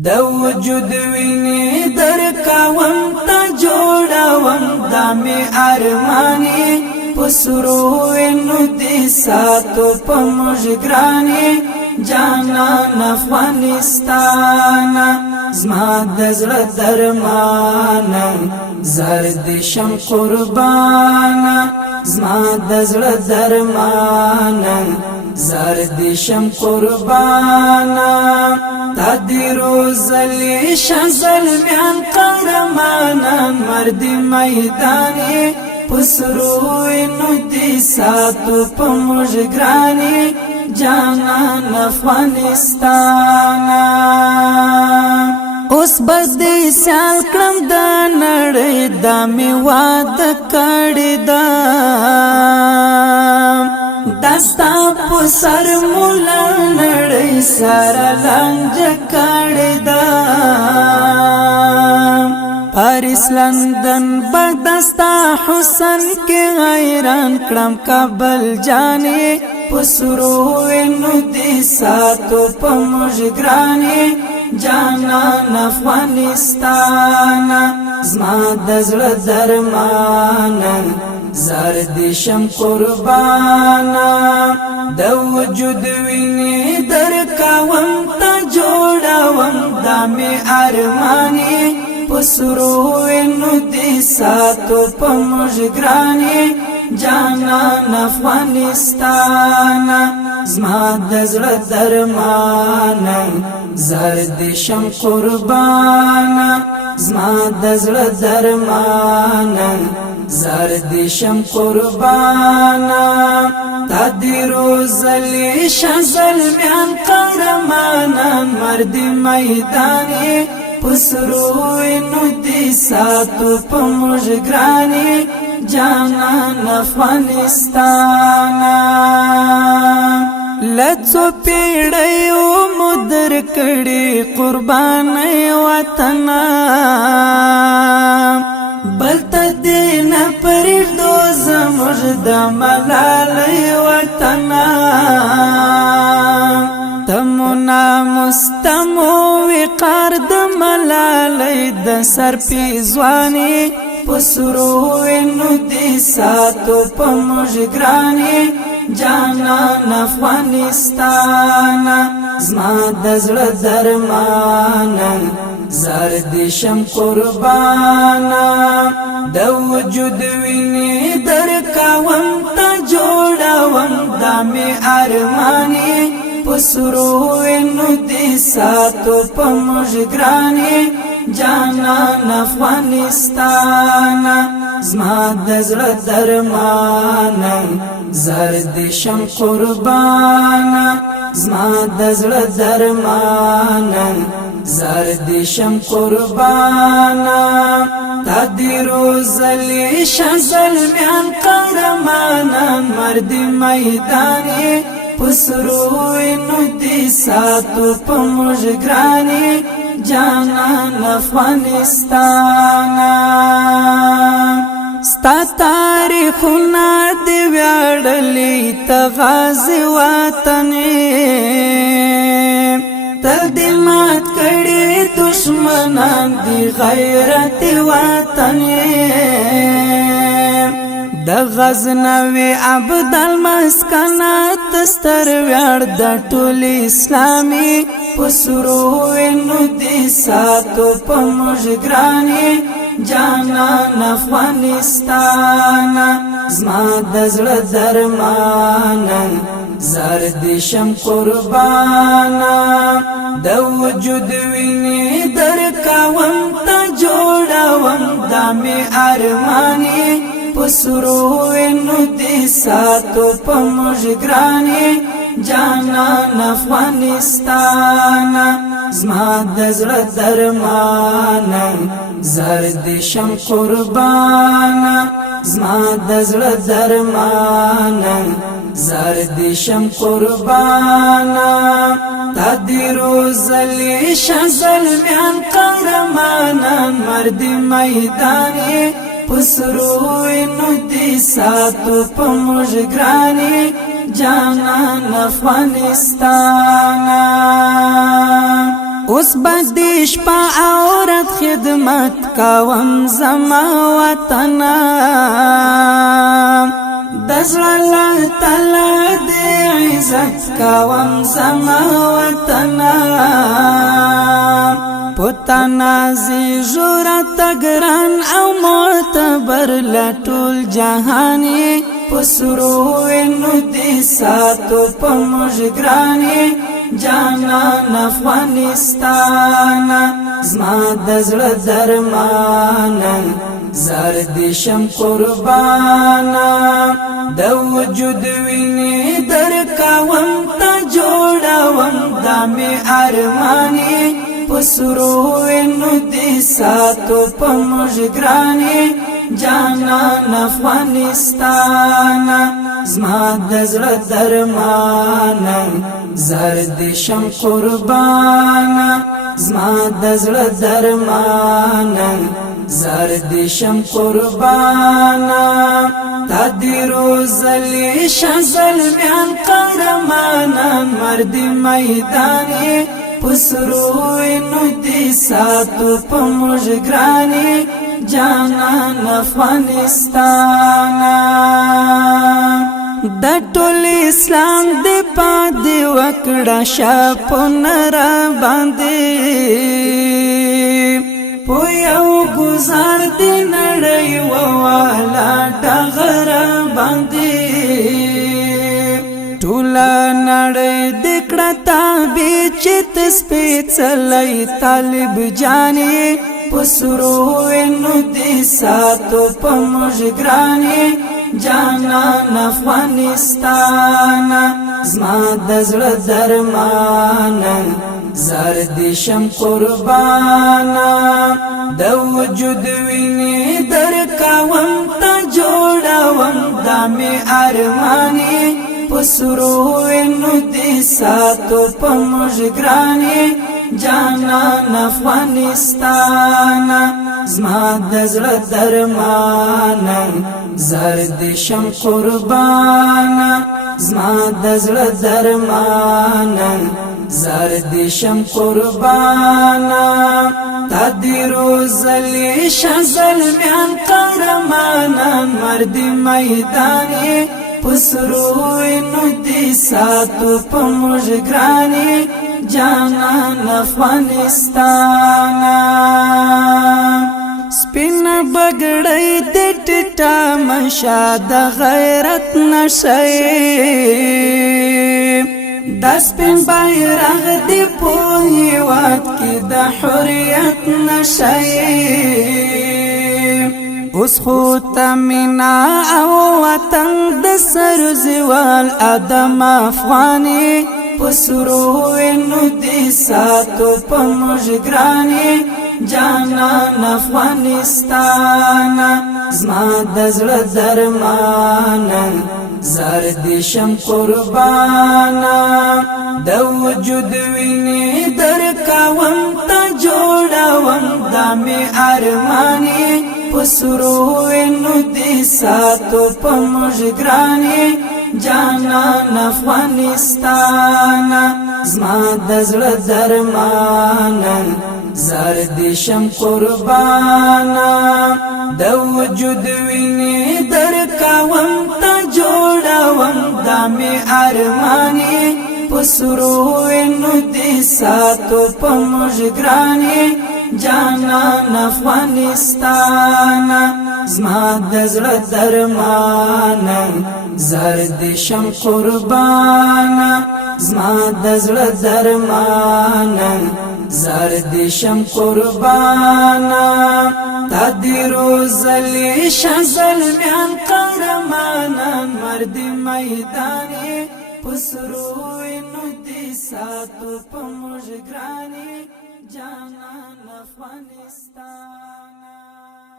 د وجود ویني درکوم تا جوړوم دا می ارمانی پسرو وینو دي ساتو په مجګرانی جانان افغانستان زما د زړه درمان زرد شم قربان زما د زړه درمان زرد شم قربان تدیرو زلی شزل میان قهرمانان مرد میدانی پسرو نو دی ساتو په مجګرانی جانان افغانستان اوس بدی سال کړم د نړۍ د می واده کړی دا دستا په سر مولا نړۍ سره لنج کړی دا پاریس لندن بغداستا حسن کې غیران کړم کابل جانې پسرو نو دي ساتو په مجګرانی جانان افغانستان زما د زړه درمان زرد شم قربان د وجود ویني درکوم تا جوړوم دا می ارمانی پسرو نو دي ساتو په مجګرانی جانان افغانستان زما د زړه درمان زرد شم قربان زما د زړه درمان زرد شم قربان تدیرو زلی شزل میان قهرمانان مرد میدانی پسرو نو دي ساتو په مجګرانی جانان افغانستان لڅو پیړیو مدر کړي قرباني وطن بلت دین پر دو زمر د ملالي وطن تمنا مستمو وقار د ملالي د سر پیزوانی پسرو نو دي ساتو په مجګرانی جانان افغانستان زما د زړه درمان زرد شم قربان د وجود ویني درکوم تا جوړوم دا می ارمانی پسرو نو دي ساتو په مجګرانی جانان افغانستان زما د زړه درمان زرد شم قربان زما د زړه درمان زرد شم قربان تدیرو زلی شزل میان قهرمانان مرد میدانی پسرو نو دي ساتو په مجګرانی جانان افغانستان ستا تاریخونه دی ویاړلی ته غازی وطنې تل دې مات کړي دشمنان دی غیرت وطنې د غزنوي عبدالمسکنات ستر ویاړ د ټول اسلامي پسرو نو دي ساتو په مجګرانی جانان افغانستان زما د زړه درمان زرد شم قربان د وجود ویني درکوم تا جوړوم دا می ارمانی پسرو نو دي ساتو په مجګرانی جانان افغانستان زما د زړه درمان زرد شم قربان زما د زړه درمان زرد شم قربان تدیرو زلی شزل میان قهرمانان مرد میدانی پسرو نو دي ساتو په مجګرانی جانان افغانستان اوس بدیش پا عورت خدمت کوم زما وطنا دزل الله تعالی دی عزت کوم زما وطنا پتنازی جورت گران او معتبر لطول جهانی پسرو انو دی ساتو پا مجگرانی جانان افغانستان زما دزل درمانا زردشم قربانا د وجود ویني درکوم تا جوړوم دامي ارماني پسرو انو دی ساتو په مجګراني جانان افغانستان زما دزړه درمانا زردشم قربانا زما دزړه درمانا زردشم قربانا تا دی روزلی شزل میان قهرمانا مرد میدانی پسرو انو دی ساتو پا مجگرانی جانان افغانستانا دا ټول اسلام دی پا دی وکڑا شاپو نرا باندی پویو گزار دی نڑی ووالا ڈغر باندی ټولا نړۍ دکړه تابع چې تسپېڅلی طالب جانې پسرو انو دی ساتو په مجګرانې جانان افغانستان زما د زړه درمانا زردشم قربانا د وجود ویني درکوم تا جوړوم دامي ارماني پسرو انو دی ساتو پا مجگرانی جانان افغانستان زما دزل درمانا زردشم قربانا زما دزل درمانا زردشم قربانا تا دی روزلی شزل میان قهرمانا مرد میدانی پسرو انو دی ساتو پا مجگرانی جانان افغانستان سپین بگڑی دی ٹیٹا مشا دا غیرت نشئی دا سپین بایرغ دی پوهی وات کی دا حریت نشئی اوس خو تمینا او وطن د سر زوال ادم افغانی پسرو انو دی ساتو په مجګرانی جانان افغانستان زما د زړه درمانا زردشم قربانا د وجود ویني درکوم تا جوړوم دامي ارماني پسرو انو دی ساتو پا مجگرانی جانان افغانستان زما دزل درمانا زردشم قربانا د وجود ویني درکوم تا جوړوم دامي ارماني پسرو انو دی ساتو پا مجگرانی جانان افغانستان زما دزړه درمانا زردشم قربانا زما دزړه درمانا زردشم قربانا تا دی روزلی شزل میان قهرمانا مرد میدانی پسرو انو دی ساتو پا مجگرانی جانان افغانستان